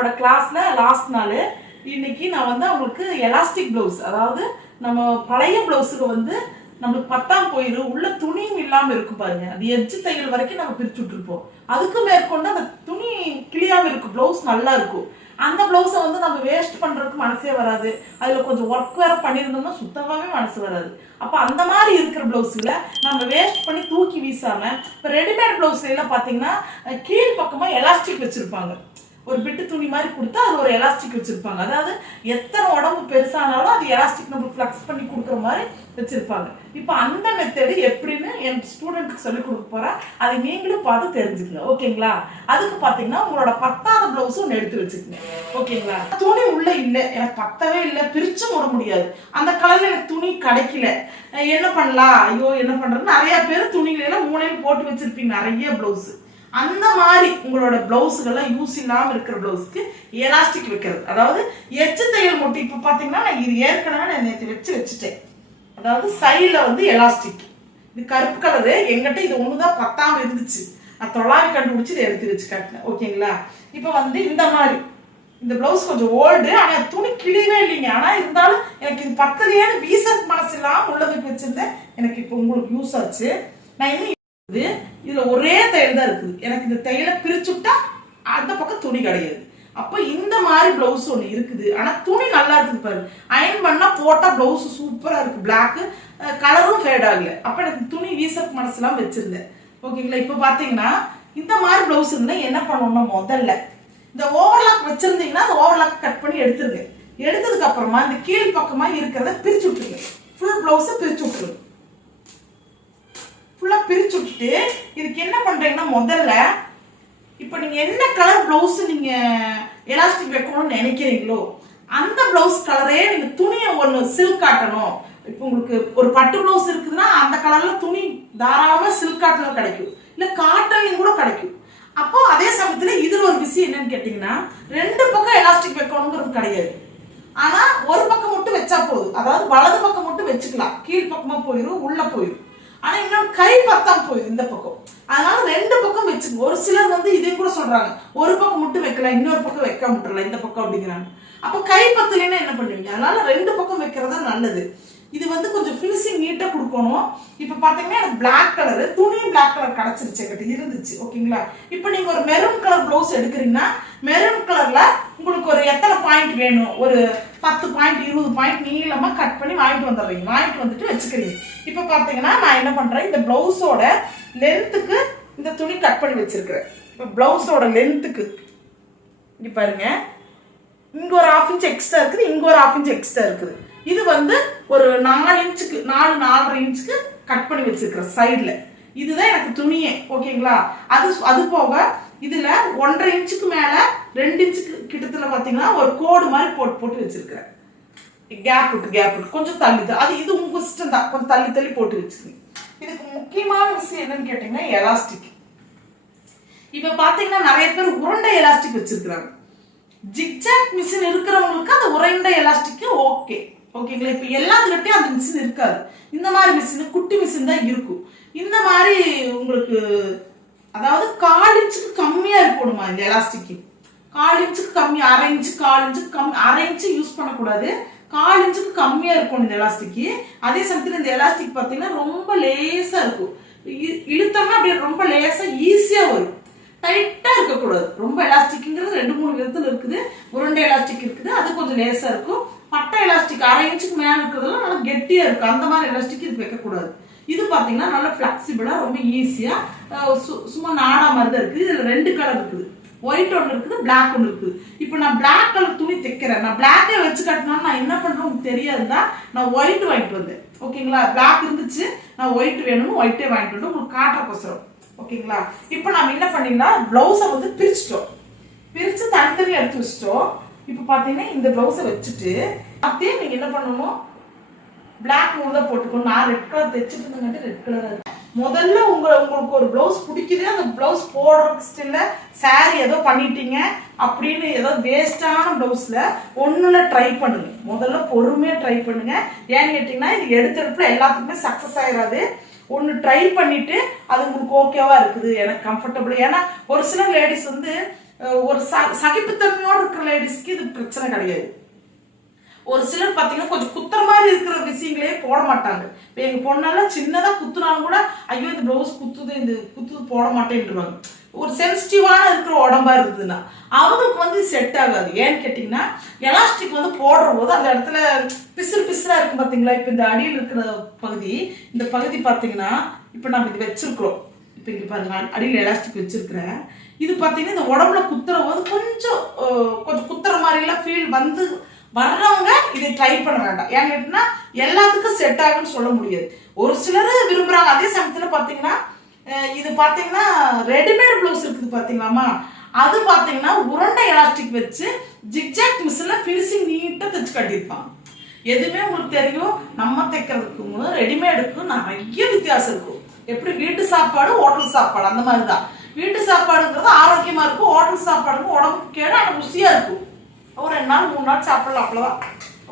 நம்மளோட கிளாஸ்ல லாஸ்ட் நாள் இன்னைக்கு நான் வந்து அவங்களுக்கு எலாஸ்டிக் பிளவுஸ், அதாவது நம்ம பழைய பிளவுஸுக்கு வந்து நம்மளுக்கு பத்தாம் போயிரு உள்ள துணியும் இல்லாமல் இருக்கும் பாருங்க. அது எட்ஜ் தையல் வரைக்கும் நம்ம பிரிச்சு விட்டுருப்போம். அதுக்கு மேற்கொண்டு அந்த துணி கிளியாம இருக்கும், பிளவுஸ் நல்லா இருக்கும். அந்த பிளவுஸை வந்து நம்ம வேஸ்ட் பண்றதுக்கு மனசே வராது. அதுல கொஞ்சம் ஒர்க் வேற பண்ணியிருந்தோம்னா சுத்தமாவே மனசு வராது. அப்ப அந்த மாதிரி இருக்கிற பிளவுஸ்ல நம்ம வேஸ்ட் பண்ணி தூக்கி வீசாம, இப்ப ரெடிமேட் பிளவுஸ்ல எல்லாம் பாத்தீங்கன்னா கீழ் பக்கமா எலாஸ்டிக் வச்சிருப்பாங்க. ஒரு பிட்டு துணி மாதிரி கொடுத்தா அது ஒரு எலாஸ்டிக் வச்சிருப்பாங்க. அதாவது எத்தனை உடம்பு பெருசானாலும் அது எலாஸ்டிக் நம்ம ஃபிளக்ஸ் பண்ணி கொடுக்குற மாதிரி வச்சிருப்பாங்க. இப்போ அந்த மெத்தடு எப்படின்னு என் ஸ்டூடெண்ட்க்கு சொல்லி கொடுக்க போறேன். அதை நீங்களும் பார்த்து தெரிஞ்சுக்கங்க. ஓகேங்களா? அதுக்கு பார்த்தீங்கன்னா உங்களோட 10வது பிளவுஸ் ஒன்று எடுத்து வச்சுக்கோங்க. ஓகேங்களா? துணி உள்ள இல்லை, எனக்கு பத்தவே இல்லை, பிரிச்சும் விட முடியாது, அந்த கலர்ல எனக்கு துணி கிடைக்கல, என்ன பண்ணலாம், ஐயோ என்ன பண்றது, நிறைய பேர் துணிகளெல்லாம் மூலையில் போட்டு வச்சிருப்பீங்க நிறைய பிளவுஸ். அந்த மாதிரி உங்களோட பிளவுஸுகள்லாம் யூஸ் இல்லாமல் இருக்கிற பிளவுஸ்க்கு எலாஸ்டிக் வைக்கிறது, அதாவது எச்சு தையல் மட்டும். இப்போ பார்த்தீங்கன்னா நான் இது ஏற்கனவே நான் நேற்று வச்சுட்டேன். அதாவது சைடில் வந்து எலாஸ்டிக், இது கருப்பு கலரு, எங்கிட்ட இது ஒன்று தான் பத்தாமல் இருந்துச்சு, நான் தொள்ளாயிரம் கண்டுபிடிச்சி இதை எடுத்து வச்சு காட்டினேன். ஓகேங்களா? இப்போ வந்து இந்த மாதிரி இந்த பிளவுஸ் கொஞ்சம் ஓல்டு, ஆனால் துணி கிளியவே இல்லைங்க. ஆனால் இருந்தாலும் எனக்கு இது பத்தலையான்னு வீசருக்கு மனசு இல்லாமல் உள்ளதுக்கு வச்சிருந்தேன். எனக்கு இப்போ உங்களுக்கு யூஸ் ஆச்சு. நான் இன்னும் இதுல ஒரே தையல் தான் இருக்குது, எனக்கு இந்த தையலை பிரிச்சு விட்டா அந்த பக்கம் துணி கிடையாது. அப்ப இந்த மாதிரி பிளவுஸ் ஒண்ணு இருக்குது, ஆனா துணி நல்லா இருக்குது பாரு. அயன் பண்ணா போட்டா பிளவுஸ் சூப்பரா இருக்கு, பிளாக் கலரும் ஃபேட் ஆகல. அப்ப எனக்கு துணி வீசக்கு மனசுலாம் வச்சிருந்தேன். ஓகேங்களா? இப்ப பாத்தீங்கன்னா இந்த மாதிரி பிளவுஸ் இருந்தா என்ன பண்ணணும்னா, முதல்ல இந்த ஓவர்லாக் வச்சிருந்தீங்கன்னா அந்த ஓவர்லாக் கட் பண்ணி எடுத்துருங்க. எடுத்ததுக்கு அப்புறமா இந்த கீழ் பக்கமா இருக்கிறத பிரிச்சு விட்டுருங்க. ஃபுல் பிளவுஸை பிரிச்சு விட்டுருங்க. ஃபுல்லா பிரிச்சு விட்டுட்டு இதுக்கு என்ன பண்றீங்கன்னா, முதல்ல இப்போ நீங்க என்ன கலர் பிளவுஸ் நீங்க எலாஸ்டிக் வைக்கணும்னு நினைக்கிறீங்களோ அந்த பிளவுஸ் கலரே நீங்க துணியை ஒன்று சில்க் காட்டணும். இப்போ உங்களுக்கு ஒரு பட்டு பிளவுஸ் இருக்குதுன்னா அந்த கலர்ல துணி தாராளமா சில்க் காட்டணும் கிடைக்கும், இல்ல காட்டன்லையும் கூட கிடைக்கும். அப்போ அதே சமயத்துல இதுல ஒரு விஷயம் என்னன்னு கேட்டீங்கன்னா, ரெண்டு பக்கம் எலாஸ்டிக் வைக்கணுங்கிறது கிடையாது. ஆனா ஒரு பக்கம் மட்டும் வச்சா போதும், அதாவது வலது பக்கம் மட்டும் வச்சுக்கலாம், கீழ் பக்கமா போயிடும், உள்ள போயிடும். ஆனா இன்னொரு கை பத்தாம போயிடும் இந்த பக்கம், அதனால ரெண்டு பக்கம் வச்சுங்க. ஒரு சிலர் வந்து இதையும் கூட சொல்றாங்க, ஒரு பக்கம் மட்டும் வைக்கலாம், இன்னொரு பக்கம் வைக்க முட்டல இந்த பக்கம் அப்படிங்கிறாங்க. அப்ப கை பத்தலைன்னா என்ன பண்ணுவீங்க? அதனால ரெண்டு பக்கம் வைக்கிறதா நல்லது. இது வந்து கொஞ்சம் ஃபினிஷிங் நீட்டா கொடுக்கணும். இப்ப பாத்தீங்கன்னா எனக்கு பிளாக் கலரு, துணியும் பிளாக் கலர் கிடைச்சிருச்சு, என்கிட்ட இருந்துச்சு. ஓகேங்களா? இப்ப நீங்க ஒரு மெரூன் கலர் பிளவுஸ் எடுக்கிறீங்கன்னா மெரூன் கலர்ல உங்களுக்கு ஒரு எத்தனை பாயிண்ட் வேணும், ஒரு 10 பாயிண்ட் 20 பாயிண்ட் நீளமா கட் பண்ணி வாங்கிட்டு வந்துடுறீங்க. வாங்கிட்டு வந்துட்டு வச்சுக்கிறீங்க. இப்ப பாத்தீங்கன்னா நான் என்ன பண்றேன், இந்த பிளவுஸோட லென்த்துக்கு இந்த துணி கட் பண்ணி வச்சிருக்கிறேன். இப்ப பிளவுஸோட லென்த்துக்கு இங்க பாருங்க, இங்க ஒரு 1/2 இன்ச் எக்ஸ்ட்ரா இருக்குது, இங்க ஒரு 1/2 இன்ச் எக்ஸ்ட்ரா இருக்குது. இது வந்து ஒரு 4 இன்ச்சுக்கு 4.5 இன்ச்சுக்கு கட் பண்ணி வச்சிருக்கிறேன் சைட்ல. இதுதான் எனக்கு துணியே. ஓகேங்களா? அது போக இதுல 1.5 இன்ச்சுக்கு மேல 2 இன்ச்சுக்கு கிட்டத்துல பாத்தீங்கன்னா ஒரு கோடு மாதிரி போட்டு வச்சிருக்கிறேன். கேப் விட்டு கொஞ்சம் தள்ளி தான், அது இது உங்க இஷ்டம் தான், கொஞ்சம் தள்ளி போட்டு வச்சுக்கோங்க. இதுக்கு முக்கியமான விஷயம் என்னன்னு கேட்டீங்கன்னா எலாஸ்டிக். இப்ப பாத்தீங்கன்னா நிறைய பேர் உருண்டை எலாஸ்டிக் வச்சிருக்கிறாங்க. ஜிக்ஜாக் மிஷின் இருக்கிறவங்களுக்கு அந்த உருண்டை எலாஸ்டிக் ஓகே. ஓகேங்களா? இப்ப எல்லாத்துக்கிட்டையும் அந்த மிஷின் இருக்காது. இந்த மாதிரி மிஷின் குட்டி மிஷின் தான் இருக்கும். இந்த மாதிரி உங்களுக்கு அதாவது 1/4 இன்ச்சுக்கு கம்மியா இருக்கணுமா இந்த எலாஸ்டிக். 1/4 இன்ச்சுக்கு கம்மி, 1/2 இன்ச்சு 1/4 இன்ச்சுக்கு கம்மி, 1/2 இன்ச்சு யூஸ் பண்ணக்கூடாது, 1/4 இன்ச்சுக்கு கம்மியா இருக்கணும் இந்த எலாஸ்டிக். அதே சமயத்துல இந்த எலாஸ்டிக் பாத்தீங்கன்னா ரொம்ப லேசா இருக்கும், இழுத்தோம்னா அப்படியே ரொம்ப லேசா ஈஸியா வரும், டைட்டா இருக்கக்கூடாது. ரொம்ப எலாஸ்டிக்ங்கிறது 2-3 விதத்துல இருக்குது. உருண்டை எலாஸ்டிக் இருக்குது, அது கொஞ்சம் லேசா இருக்கும். பட்டை எலாஸ்டிக் 1/2 இன்ச்சுக்கு மேல இருக்கிறதுலாம் நல்லா கெட்டியா இருக்கும், அந்த மாதிரி எலாஸ்டிக் இது வைக்கக்கூடாது. இது பாத்தீங்கன்னா நல்லா பிளெக்சிபிளா ரொம்ப ஈஸியா சும்மா நாடா மாதிரி தான் இருக்குது. இதுல 2 கலர் இருக்குது, ஒயிட் ஒன்று இருக்குது, பிளாக் ஒன்று இருக்குது. இப்போ நான் பிளாக் கலர் துணி தைக்கிறேன், நான் பிளாக்கே வச்சு கட்டினாலும் நான் என்ன பண்றேன் உங்களுக்கு தெரியாதுதான், நான் ஒயிட் வாங்கிட்டு வந்தேன். ஓகேங்களா? பிளாக் இருந்துச்சு, நான் ஒயிட் வேணும்னு ஒயிட்டே வாங்கிட்டு வந்து உங்களுக்கு காட்டுறக்கோசரம். ஓகேங்களா? இப்போ நம்ம என்ன பண்ணீங்கன்னா பிளவுஸை வந்து பிரிச்சுட்டோம், பிரிச்சு தனித்தனியாக எடுத்து வச்சுட்டோம். இப்போ பார்த்தீங்கன்னா இந்த பிளவுஸை வச்சுட்டு அப்படியே நீங்க என்ன பண்ணணும், பிளாக் நூல் தான் போட்டுக்கணும். நான் ரெட் கலர் தைச்சிட்டு இருந்தேங்க, ரெட் கலர். முதல்ல உங்களுக்கு ஒரு பிளவுஸ் பிடிக்குது, அந்த பிளவுஸ் போடுறதுக்கு ஸ்டில்ல சாரி ஏதோ பண்ணிட்டீங்க அப்படின்னு ஏதோ வேஸ்டான பிளவுஸ்ல ஒண்ணுல ட்ரை பண்ணுங்க. முதல்ல பொறுமையா ட்ரை பண்ணுங்க. ஏன்னு கேட்டீங்கன்னா இது எடுத்தெடுப்புல எல்லாத்துக்குமே சக்சஸ் ஆயிடாது. ஒன்று ட்ரை பண்ணிட்டு அது உங்களுக்கு ஓகேவா இருக்குது, எனக்கு கம்ஃபர்டபுள். ஏன்னா ஒரு சில லேடிஸ் வந்து ஒரு சகிப்புத்தன்மையோடு இருக்கிற லேடிஸ்க்கு இது பிரச்சனை கிடையாது. ஒரு சிலர் பார்த்தீங்கன்னா கொஞ்சம் குத்துற மாதிரி இருக்கிற விஷயங்களே போட மாட்டாங்க. இப்போ எங்கள் பொண்ணெல்லாம் சின்னதாக குத்துனாலும் கூட ஐயோ இந்த ப்ளவுஸ் குத்துது, இந்த குத்துது போட மாட்டேன்ருவாங்க. ஒரு சென்சிட்டிவான இருக்கிற உடம்பா இருந்ததுன்னா அவங்களுக்கு வந்து செட் ஆகாது. ஏன்னு கேட்டிங்கன்னா எலாஸ்டிக் வந்து போடுற போது அந்த இடத்துல பிசுறு பிசுறாக இருக்கும் பார்த்தீங்களா. இப்போ இந்த அடியில் இருக்கிற பகுதி, இந்த பகுதி பார்த்தீங்கன்னா இப்போ நம்ம இது வச்சிருக்கிறோம். இப்போ இங்கே பாருங்க, அடியில் எலாஸ்டிக் வச்சிருக்கிறேன். இது பார்த்தீங்கன்னா இந்த உடம்புல குத்துற போது கொஞ்சம் குத்துற மாதிரிலாம் ஃபீல் வந்து வர்றவங்க இதை ட்ரை பண்ண வேண்டாம். ஏன்னு கேட்டீங்கன்னா எல்லாத்துக்கும் செட் ஆகுன்னு சொல்ல முடியாது. ஒரு சிலர் விரும்புகிறாங்க. அதே சமயத்தில் பார்த்தீங்கன்னா இது பார்த்தீங்கன்னா ரெடிமேட் ப்ளவுஸ் இருக்குது பார்த்தீங்களாமா, அது பார்த்தீங்கன்னா உருண்டை எலாஸ்டிக் வச்சு ஜிக்ஜாக் மிஷினில் ஃபினிஷிங் நீட்டாக தைச்சு கட்டியிருப்பாங்க. எதுவுமே உங்களுக்கு தெரியும், நம்ம தைக்கிறதுக்கும் ரெடிமேடுக்கும் நிறைய வித்தியாசம் இருக்கும். எப்படி வீட்டு சாப்பாடு ஹோட்டல் சாப்பாடு அந்த மாதிரி தான். வீட்டு சாப்பாடுங்கிறது ஆரோக்கியமாக இருக்கும், ஹோட்டல் சாப்பாடுங்க உடம்புக்கு கேடு, ஆனால் ருசியாக இருக்கும். ஒரு 2 நாள் 3 நாள் சாப்பிடலாம், அவ்வளோதான்,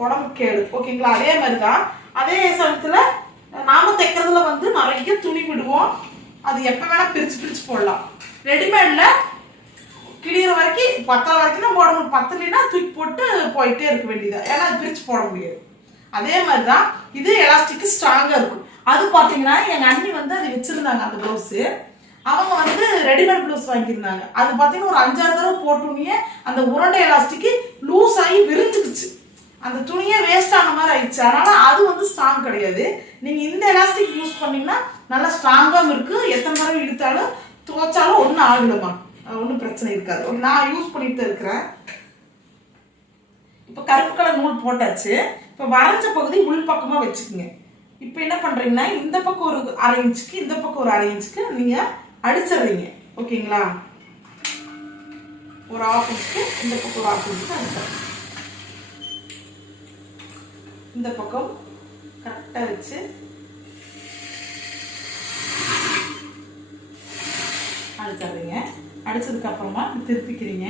உடம்புக்கு கேடு. ஓகேங்களா? அதே மாதிரி தான். அதே சமயத்தில் நாம தைக்கிறதுல வந்து நிறைய துணி விடுவோம். அது எப்போ வேணால் பிரித்து போடலாம். ரெடிமேடில் கிளியிற வரைக்கும் 10 வரைக்கும் தான் போடணும். 10னா தூக்கி போட்டு போயிட்டே இருக்க வேண்டியது, ஏன்னா அது பிரித்து போட முடியாது. அதே மாதிரி தான் இது எலாஸ்டிக்கு ஸ்ட்ராங்காக இருக்கும். அது பார்த்தீங்கன்னா எங்கள் அண்ணி வந்து அது வச்சுருந்தாங்க. அந்த ப்ளவுஸு அவங்க வந்து ரெடிமேட் ப்ளவுஸ் வாங்கியிருந்தாங்க. அது பார்த்தீங்கன்னா ஒரு 5-6 தடவை போட்டுனியே அந்த உருண்டை எலாஸ்டிக்கு லூஸ் ஆகி விரிஞ்சுக்குச்சு. அந்த துணியே வேஸ்ட் ஆன மாதிரி ஆயிடுச்சு. அதனால அது வந்து ஸ்ட்ராங் கிடையாது. நீங்கள் இந்த எலாஸ்டிக் யூஸ் பண்ணீங்கன்னா நல்லா ஸ்ட்ராங்காகவும் இருக்குது. எத்தனை தடவை இழுத்தாலும் துவைச்சாலும் ஒன்றும் ஆகிடுமா, ஒன்றும் பிரச்சனை இருக்காது. நான் யூஸ் பண்ணிட்டு இருக்கிறேன். இப்போ கருப்பு கலர் நூல் போட்டாச்சு. இப்போ வரைஞ்ச பகுதி உள் பக்கமாக வச்சுக்கோங்க. இப்போ என்ன பண்ணுறீங்கன்னா இந்த பக்கம் ஒரு 1/2 இன்ச்சுக்கு இந்த பக்கம் ஒரு 1/2 இன்ச்சுக்கு நீங்கள் அடிச்சிடுறீங்க. ஓகேங்களா? ஒரு 1/2 இன்ச்சுக்கு இந்த பக்கம் ஒரு 1/2 இன்ச்சுக்கு அடிச்சிடுறீங்க. இந்த பக்கம் கரெக்டாக வச்சு அடிச்சிடுறீங்க. அடிச்சதுக்கு அப்புறமா திருப்பிக்கிறீங்க.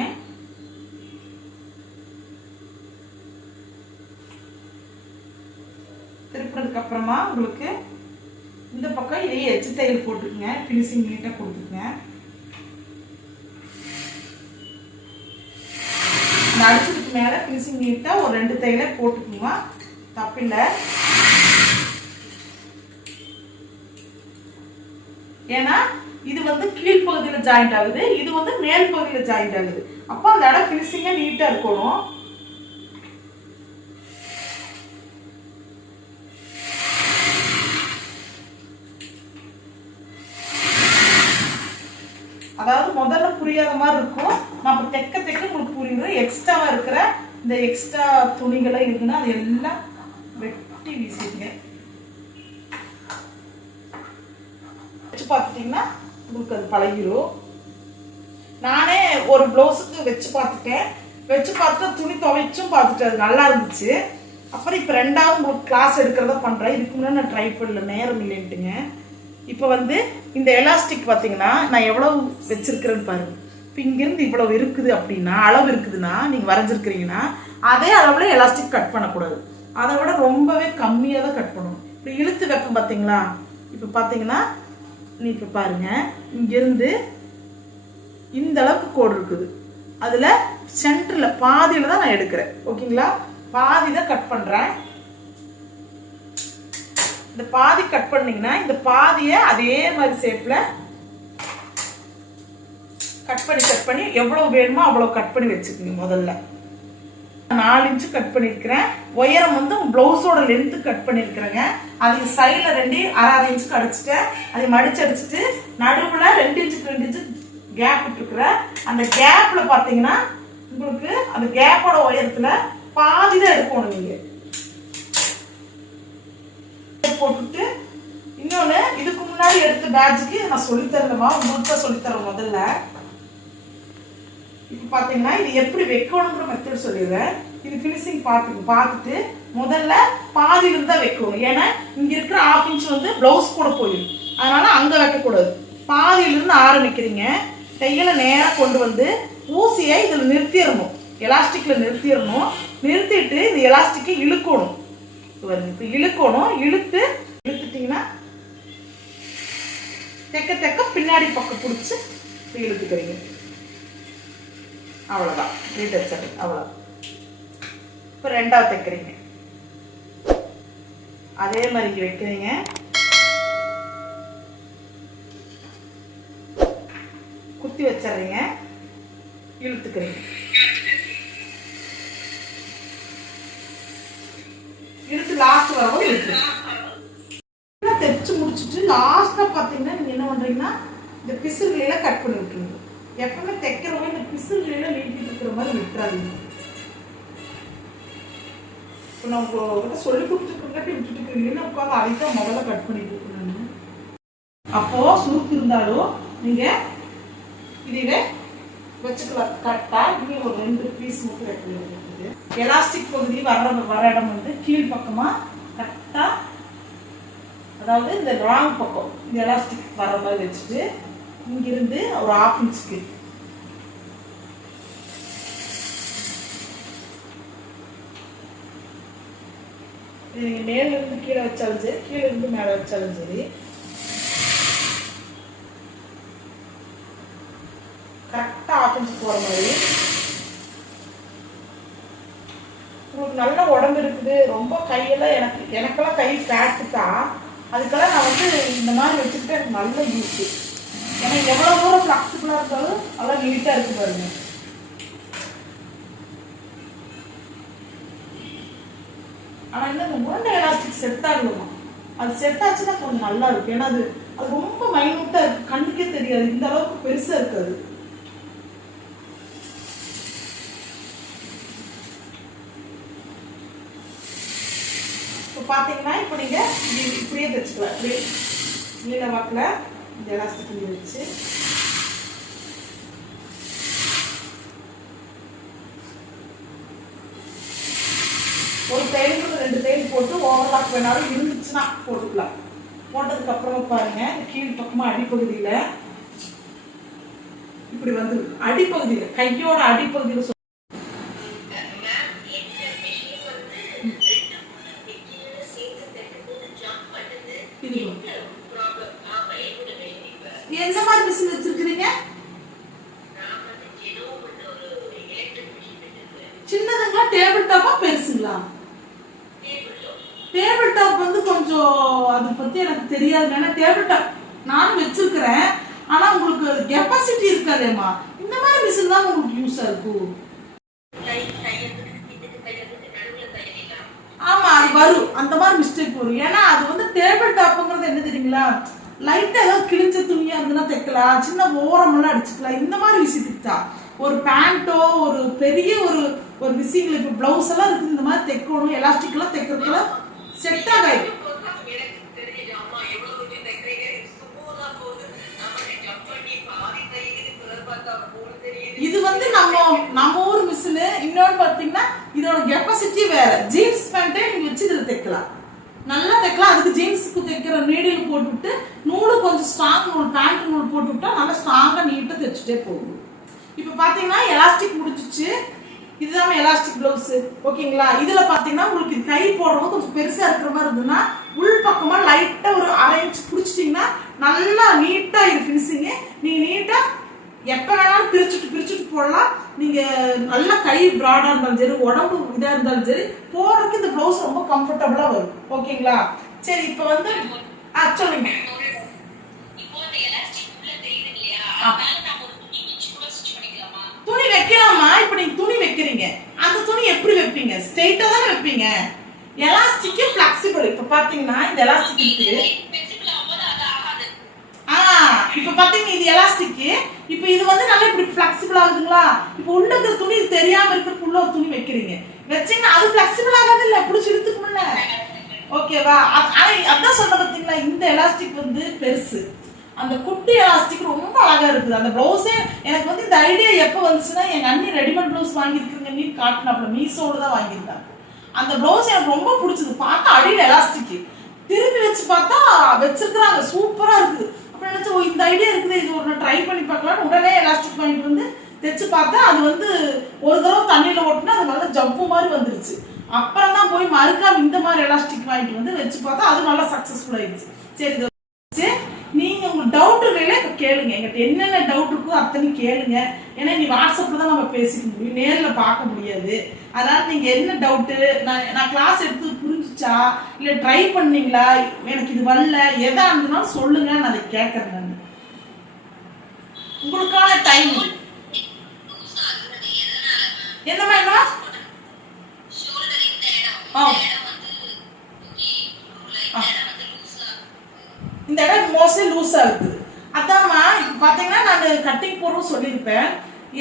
திருப்பினதுக்கு அப்புறமா உங்களுக்கு இந்த பக்கம் இதையே எச்சு தையல் போட்டுக்குங்க. ஃபினிஷிங் நீட்டாக கொடுத்துக்குங்க. இந்த அடிச்சதுக்கு மேலே ஃபினிஷிங் நீட்டாக ஒரு 2 தையலை போட்டுக்குங்க, தப்பில்லை. ஏன்னா இது வந்து கீழ் பகுதியில் ஜாயிண்ட் ஆகுது, இது வந்து மேல் பகுதியில் ஜாயிண்ட் ஆகுது. அப்போ அந்த இடம் ஃபினிஷிங்காக நீட்டாக இருக்கணும். அதாவது முதல்ல புரியாத மாதிரி இருக்கும், நம்ம தைக்க உங்களுக்கு புரியுது. எக்ஸ்ட்ராவா இருக்கிற இந்த எக்ஸ்ட்ரா துணிகளை இருக்குன்னா அது எல்லாம் வெட்டி வீசிடுங்க. வச்சு பார்த்துட்டீங்கன்னா உங்களுக்கு அது பழகிடும். நானே ஒரு ப்ளவுஸுக்கு வச்சு பார்த்துட்டேன். வச்சு பார்த்து துணி துவைச்சும் பார்த்துட்டு அது நல்லா இருந்துச்சு. அப்புறம் இப்போ 2வது உங்களுக்கு கிளாஸ் எடுக்கிறத பண்ணுறேன். இதுக்கு முன்னாடி நான் ட்ரை பண்ணல, நேரம் இல்லைன்ட்டுங்க. இப்போ வந்து இந்த எலாஸ்டிக் பார்த்தீங்கன்னா நான் எவ்வளோ வச்சிருக்கிறேன்னு பாருங்க. இப்போ இங்கேருந்து இவ்வளோ இருக்குது அப்படின்னா, அளவு இருக்குதுன்னா நீங்கள் வரைஞ்சிருக்கிறீங்கன்னா அதே அளவில் எலாஸ்டிக் கட் பண்ணக்கூடாது. அதை விட ரொம்பவே கம்மியாக தான் கட் பண்ணணும். இப்போ இழுத்து வைப்போம் பார்த்தீங்களா. இப்போ பார்த்தீங்கன்னா நீ இப்போ பாருங்கள், இங்கேருந்து இந்த அளவுக்கு கோடு இருக்குது. அதில் சென்டரில் பாதியில் தான் நான் எடுக்கிறேன். ஓகேங்களா? பாதி தான் கட் பண்ணுறேன். இந்த பாதி கட் பண்ணீங்கன்னா இந்த பாதியை அதே மாதிரி ஷேப்பில் கட் பண்ணி எவ்வளோ வேணுமோ அவ்வளோ கட் பண்ணி வச்சுக்கோங்க. முதல்ல 4 இன்ச்சு கட் பண்ணியிருக்கிறேன். உயரம் வந்து ப்ளவுஸோட லென்த்து கட் பண்ணியிருக்கிறேங்க. அது சைடில் 2 1/2 இன்ச்சுக்கு அடிச்சுட்டேன். அதை மடிச்சு அடிச்சுட்டு நடுவில் 2 இன்ச்சுக்கு 2 இன்ச்சு கேப் விட்டுருக்குறேன். அந்த கேப்பில் பார்த்தீங்கன்னா உங்களுக்கு அந்த கேப்போட உயரத்தில் பாதி தான் எடுக்கணும். நீங்கள் போட்டுட்டு இன்னொன்று இதுக்கு முன்னாடி எடுத்த பேட்சுக்கு நான் சொல்லித்தரலமா, உங்களுக்கு தான் சொல்லித்தரேன். முதல்ல இப்போ பார்த்தீங்கன்னா இது எப்படி வைக்கணுங்கிற மெத்தட் சொல்லிடுறேன். இது ஃபினிஷிங் பார்த்துட்டு முதல்ல பாதியிலிருந்து தான் வைக்கணும். ஏன்னா இங்கே இருக்கிற 1/2 இன்ச் வந்து ப்ளவுஸ் கூட போயிடும். அதனால அங்கே வைக்கக்கூடாது. பாதியிலிருந்து ஆரம்பிக்கிறீங்க. தையலை நேராக கொண்டு வந்து ஊசியை இதில் நிறுத்திடணும், எலாஸ்டிக்கில் நிறுத்திடணும். நிறுத்திட்டு இந்த எலாஸ்டிக்கை இழுக்கணும். இப்போ இழுக்கணும். இழுத்துட்டீங்கன்னா தெக்க பின்னாடி பக்கம் பிடிச்சி இழுத்துக்கிறீங்க. அவ்வளோதான், இப்படி தைச்சிடுறீங்க, அவ்வளோ. இப்போ ரெண்டாவது தைக்கிறீங்க, அதே மாதிரி இங்கே வைக்கிறீங்க, குத்தி வச்சிடுறீங்க, இழுத்துக்கிறீங்க, இழுத்து லாஸ்ட் வரவும் இழுத்துறீங்க. தைச்சு முடிச்சுட்டு லாஸ்ட்டாக பார்த்தீங்கன்னா நீங்கள் என்ன பண்ணுறீங்கன்னா இந்த பிசுறுகளையெல்லாம் கட் பண்ணி விட்டுருங்க. எப்பவுமே தைக்கிறவங்க இந்த பிசுறுகளையெல்லாம் நீட்டிட்டு இருக்கிற மாதிரி விட்டுறாதீங்க. இப்போ நான் உங்கள்கிட்ட சொல்லி கொடுத்துருக்கங்காட்டி விட்டுட்டு இருக்கிறீங்கன்னா உட்காந்து அதைத்தான் முதல்ல கட் பண்ணிட்டு இருக்கணும். அப்போது சுருக்கு இருந்தாலும் நீங்கள் இதுவே வச்சுக்கலாம். கரெக்டாக இங்கே ஒரு 2 பீஸ் மட்டும் இருக்குது. எலாஸ்டிக் பகுதி வர இடம் வந்து கீழ் பக்கமாக கரெக்டாக, அதாவது இந்த ராங் பக்கம் இந்த எலாஸ்டிக் வர மாதிரி வச்சுட்டு இங்கிருந்து ஒரு 1/2 இன்ச்சுக்கு நீங்கள் மேலிருந்து கீழே வச்சாலும் சரி, கீழே இருந்து மேலே வச்சாலும் சரி, கரெக்டாக 1/2 இன்ச்சு போகிற மாதிரி. உங்களுக்கு நல்ல உடம்பு இருக்குது, ரொம்ப கையெல்லாம் எனக்கெல்லாம் கை ஃபேட்டு தான், அதுக்கெல்லாம் நான் வந்து இந்த மாதிரி வச்சுக்கிட்டு எனக்கு நல்ல யூஸு. ஏன்னா எவ்வளோ தூரம் ஃப்ளெக்சிபிளாக இருந்தாலும் அதெல்லாம் நீட்டாக இருக்கு பாருங்க. ஆனால் என்ன இந்த உருண்டை எலாஸ்டிக் செட் ஆகணுமா, அது செட் ஆச்சுன்னா கொஞ்சம் நல்லா இருக்கும். ஏன்னா அது ரொம்ப மைனூட்டாக இருக்குது, கண்ணுக்கே தெரியாது, இந்த அளவுக்கு பெருசாக இருக்காது. இப்போ பார்த்தீங்கன்னா இப்போ நீங்கள் இப்படியே தைச்சிக்கலாம். இப்படியே நீல வாக்கில் இந்த எலாஸ்டிக் இங்கே வச்சு ஒரு தையலுக்கு 2 தையல் போட்டு ஓவர்லாக் வேணாலும் இருந்துச்சுன்னா போட்டுக்கலாம். போட்டதுக்கு அப்புறமா பாருங்க கீழ் பக்கமாக அடிப்பகுதியில் இப்படி வந்து அடிப்பகுதியில் கையோட அடிப்பகுதியில் எந்த மாதிரி மிஷின் வச்சிருக்கீங்க? சின்னதுங்களா, டேபிள் டாப்பா, பெருசுங்களா? டேபிள் டாப் வந்து கொஞ்சம் அதை பத்தி எனக்கு தெரியாது. ஏன்னா டேபிள் டாப் நானும் வச்சிருக்கிறேன், ஆனா உங்களுக்கு கெப்பாசிட்டி இருக்காதேம்மா. இந்த மாதிரி மிஷின் தான் உங்களுக்கு யூஸா இருக்கும். ஆமா, அது வரும், அந்த மாதிரி மிஸ்டேக் வரும். ஏன்னா அது வந்து டேபிள் டாப்புங்கிறது என்ன தெரியுங்களா, லைட்டா ஏதாவது கிழிஞ்ச துணியா இருந்துன்னா தைக்கலாம், சின்ன ஓரமெல்லாம் அடிச்சுக்கலாம். இந்த மாதிரி விஷயத்துக்கு தான் ஒரு பேண்டோ ஒரு பெரிய ஒரு விஷயங்கள் இப்போ பிளவுஸ் எல்லாம் இருக்குது, இந்த மாதிரி தைக்கணும், எலாஸ்டிக் எல்லாம் தைக்கிறதுல செட் ஆகாது. இது வந்து நம்ம ஊர் மிஷினு. இன்னொன்று பார்த்தீங்கன்னா இதோட கெப்பாசிட்டி வேற. ஜீன்ஸ் பேண்ட்டே நீங்க வச்சு இதில் தைக்கலாம், நல்லா தைக்கலாம். அதுக்கு ஜீன்ஸுக்கு தைக்கிற நீடில் போட்டுவிட்டு நூலு கொஞ்சம் ஸ்ட்ராங் நூல், பேண்ட் நூல் போட்டுவிட்டா நல்லா ஸ்ட்ராங்காக நீட்டாக தைச்சுட்டே போகும். இப்போ பார்த்தீங்கன்னா எலாஸ்டிக் முடிஞ்சிச்சு. இதுதான் எலாஸ்டிக் பிளவுஸ், ஓகேங்களா? இதுல பாத்தீங்கன்னா உங்களுக்கு கை போடுறது கொஞ்சம் பெருசா இருக்கிற மாதிரி இருந்ததுன்னா உள் பக்கமா லைட்டா ஒரு 1/2 இன்ச் பிடிச்சிட்டீங்கன்னா நல்லா நீட்டா இது ஃபினிஷிங். நீங்க நீட்டா எப்ப வேணாலும் பிரிச்சுட்டு போடலாம். நீங்க நல்லா கை பிராடா இருந்தாலும் சரி, உடம்பு இதா இருந்தாலும் சரி, போறதுக்கு இந்த பிளவுஸ் ரொம்ப கம்ஃபர்டபுளா வரும், ஓகேங்களா? சரி, இப்போ வந்து சொல்லுங்க. துணி வைக்கலாமா? இப்ப நீங்க துணி வைக்கிறீங்க, அந்த துணி எப்படி வைப்பீங்க? ஸ்ட்ரைட்டா தானே வைப்பீங்க. Elastic flexible. இப்ப பாத்தீங்கன்னா இந்த எலாஸ்டிக் இருக்குது. இப்ப பாத்தீங்கன்னா இது எலாஸ்டிக். இப்ப இது வந்து நல்லா இப்படி ஃபிளெக்சிபிள் ஆகுதுங்களா? இப்ப உள்ள இருக்கிற துணி தெரியாம இருக்கிற உள்ள ஒரு துணி வைக்கிறீங்க, வச்சீங்கன்னா அது ஃபிளெக்சிபிள் ஆகாது இல்ல, புடிச்சு இழுத்துக்கும்ல, ஓகேவா? அதான் சொல்ற பாத்தீங்களா, இந்த எலாஸ்டிக் வந்து பெருசு, அந்த குட்டி எலாஸ்டிக் ரொம்ப அழகா இருக்குது. அந்த பிளவுஸே எனக்கு வந்து இந்த ஐடியா எப்போ வந்துச்சுன்னா, எங்க அண்ணி ரெடிமேட் பிளவுஸ் வாங்கியிருக்குங்க, நீ காட்டினாப்ல மீசோடு தான் வாங்கியிருந்தாங்க. அந்த பிளவுஸ் எனக்கு ரொம்ப பிடிச்சது. பார்த்தா அடியில் எலாஸ்டிக், திரும்பி வச்சு பார்த்தா வச்சிருக்கிறாங்க, சூப்பரா இருக்குது. அப்புறம் நினைச்சு இந்த ஐடியா இருக்குது, இது ஒரு ட்ரை பண்ணி பார்க்கலாம்னு உடனே எலாஸ்டிக் வாங்கிட்டு வந்து தைச்சு பார்த்தா அது வந்து ஒரு தடவை தண்ணியில ஓட்டுனா அது நல்லா ஜப்பு மாதிரி வந்துருச்சு. அப்புறம் தான் போய் மறுக்காம இந்த மாதிரி எலாஸ்டிக் வாங்கிட்டு வந்து வச்சு பார்த்தா அது நல்லா சக்சஸ்ஃபுல் ஆயிடுச்சு. சரி, நீங்க உங்களுக்கு டவுட் இல்லைன்னா இப்ப கேளுங்க, எங்கிட்ட என்னென்ன டவுட் இருக்கோ அத்தனை கேளுங்க. ஏன்னா நீ வாட்ஸ்அப்ல தான் நம்ம பேசிக்க முடியும், நேர்ல பார்க்க முடியாது. அதனால நீங்க என்ன டவுட்டு, நான் கிளாஸ் எடுத்து புரிஞ்சுச்சா இல்ல ட்ரை பண்ணீங்களா, எனக்கு இது வரல, எதா இருந்தாலும் சொல்லுங்க, நான் அதை கேட்கறேன். நான் உங்களுக்கான டைம் என்னமா என்ன இந்த இடம் மோஸ்ட்லி லூஸா இருக்குது. அதாம்மா இப்போ பார்த்தீங்கன்னா நான் கட்டிங் போடுறோம் சொல்லியிருப்பேன்.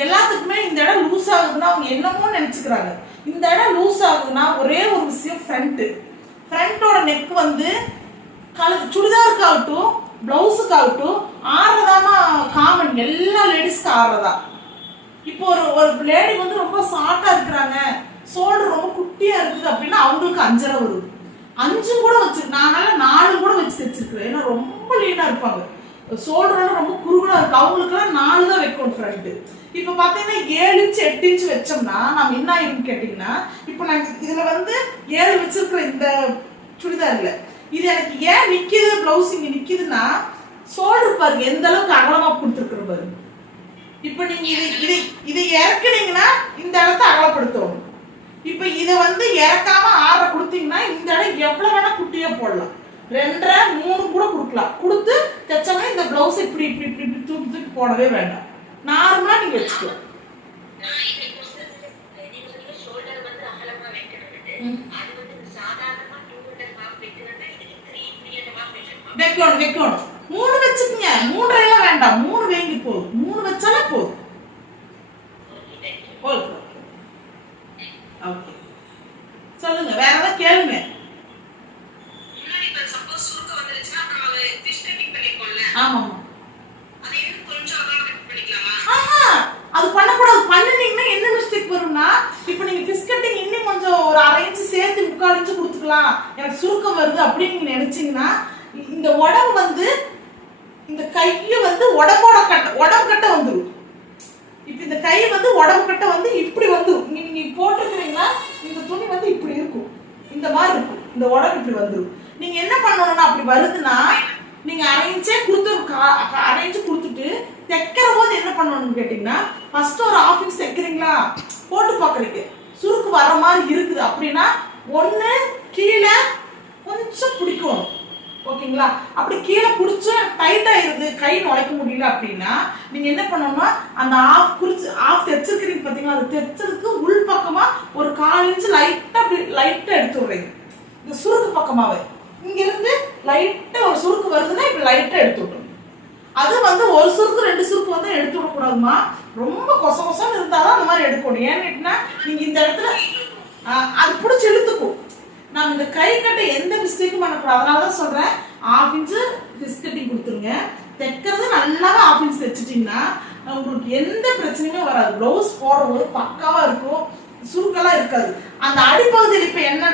எல்லாத்துக்குமே இந்த இடம் லூஸ் ஆகுதுன்னா அவங்க என்னமோ நினச்சிக்கிறாங்க. இந்த இடம் லூஸ் ஆகுதுன்னா ஒரே ஒரு விஷயம், ஃப்ரண்ட்டோட நெக் வந்து சுடிதாருக்காகட்டும் பிளவுஸுக்காகட்டும் ஆடுறதாமா காமன், எல்லா லேடிஸ்க்கு ஆடுறதா. இப்போ ஒரு லேடி வந்து ரொம்ப ஷார்ட்டா இருக்கிறாங்க, ஷோல்டர் ரொம்ப குட்டியா இருக்குது அப்படின்னா அவங்களுக்கு 5.5 வருது. 5 கூட வச்சு நான் 4 கூட வச்சு தைச்சிருக்கிறேன். ஏன்னா ரொம்ப லீனா இருப்பாங்க, ஷோல்டர் ரொம்ப குறுகலா இருக்கு, அவங்களுக்குலாம் 4 தான் வைக்கணும் ஃப்ரண்ட். இப்போ பார்த்தீங்கன்னா 7 இன்ச் 8 இன்ச் வச்சோம்னா நம்ம என்ன ஆயிருன்னு கேட்டிங்கன்னா, இப்போ நான் இதுல வந்து 7 வச்சிருக்கிற இந்த சுடிதார்ல இது எனக்கு ஏன் நிக்குது, பிளவுஸ் இங்க நிக்குதுன்னா ஷோல்டர் பாருங்க எந்த அளவுக்கு அகலமா கொடுத்துருக்குற பாருங்க. இப்போ நீங்க இதை இறக்குனீங்கன்னா இந்த இடத்த அகலப்படுத்தணும். இப்போ இதை வந்து இறக்காம 6 கொடுத்தீங்கன்னா இந்த இடம் எவ்வளவு வேணா குட்டியா போடலாம், 2.5 3 கூட கொடுக்கலாம். கொடுத்து தைச்சோம்னா இந்த பிளவுஸ் இப்படி இப்படி இப்படி இப்படி தூக்கி தூக்கி போடவே வேண்டாம், நார்மலா நீங்க வச்சுக்கலாம். வைக்கணும் 3 வச்சுக்கங்க, 3.5 வேண்டாம், 3 வேங்கி போதும், 3 வச்சாலே போதும். ஓகே சொல்லுங்க, வேற ஏதாவது கேளுங்க. ஆமா அது பண்ணக்கூடாது. பண்ணினீங்கன்னா என்ன மிஸ்டேக் வரும்னா, இப்போ நீங்க ஃபிஷ் கட்டிங் இன்னும் கொஞ்சம் ஒரு 1/2 இன்ச் சேர்த்து 3/4 இன்ச் கொடுத்துக்கலாம், எனக்கு சுருக்கம் வருது அப்படின்னு நீங்க நினைச்சீங்கன்னா இந்த உடம்பு வந்து இந்த கையை வந்து உடம்பு கட்ட வந்துடும். இப்போ இந்த கை வந்து உடம்பு கட்ட வந்து இப்படி வந்துடும். நீங்க போட்டுக்கிறீங்கன்னா இந்த துணி வந்து இப்படி இருக்கும், இந்த மாதிரி இருக்கும், இந்த உடம்பு இப்படி வந்துடும். நீங்க என்ன பண்ணணும்னா அப்படி வருதுன்னா நீங்க 1/2 இன்ச்சே கொடுத்து 1/2 இன்ச் கொடுத்துட்டு தைக்கிற போது என்ன பண்ணணும்னு கேட்டீங்கன்னா, ஃபர்ஸ்ட் ஒரு 1/2 இன்ச் தைக்கிறீங்களா, போட்டு பார்க்குறீங்க சுருக்கு வர மாதிரி இருக்குது அப்படின்னா ஒன்று கீழே கொஞ்சம் பிடிக்கும், ஓகேங்களா? அப்படி கீழே பிடிச்ச டைட்டா இருந்து கை நுழைக்க முடியல அப்படின்னா நீங்க என்ன பண்ணணும்னா அந்த 1/2 தைச்சிருக்கிறீங்க பார்த்தீங்களா, அது தைச்சதுக்கு உள் பக்கமா ஒரு 1/4 இன்ச் லைட்டா எடுத்து விடுறீங்க. இந்த சுருக்கு பக்கமாவே இங்க இருந்து லைட்டா ஒரு சுருக்கு வருதுன்னா இப்ப லைட்டா எடுத்து விட்டுருங்க. அது வந்து ஒரு சுருக்கு 2 சுருக்கு வந்து எடுத்து விடக்கூடாதுமா, ரொம்ப கொசம் இருந்தாதான் அந்த மாதிரி எடுக்கணும். ஏன்னா நீங்க இந்த இடத்துல அது பிடிச்சி இழுத்துக்கும். நான் இந்த கை கட்ட எந்த மிஸ்டேக்கும் பண்ணக்கூடாது, அதனாலதான் சொல்றேன் 1/2 இன்ச் ஃபிஷ் கட்டிங் கொடுத்துருங்க. தைக்கிறது நல்லா 1/2 இன்ச் தைச்சிட்டீங்கன்னா உங்களுக்கு எந்த பிரச்சனையுமே வராது. பிளவுஸ் போடுறது பக்காவா இருக்கும், சுருக்கெல்லாம் இருக்காது. அந்த அடிப்பகுதியில் இப்ப என்ன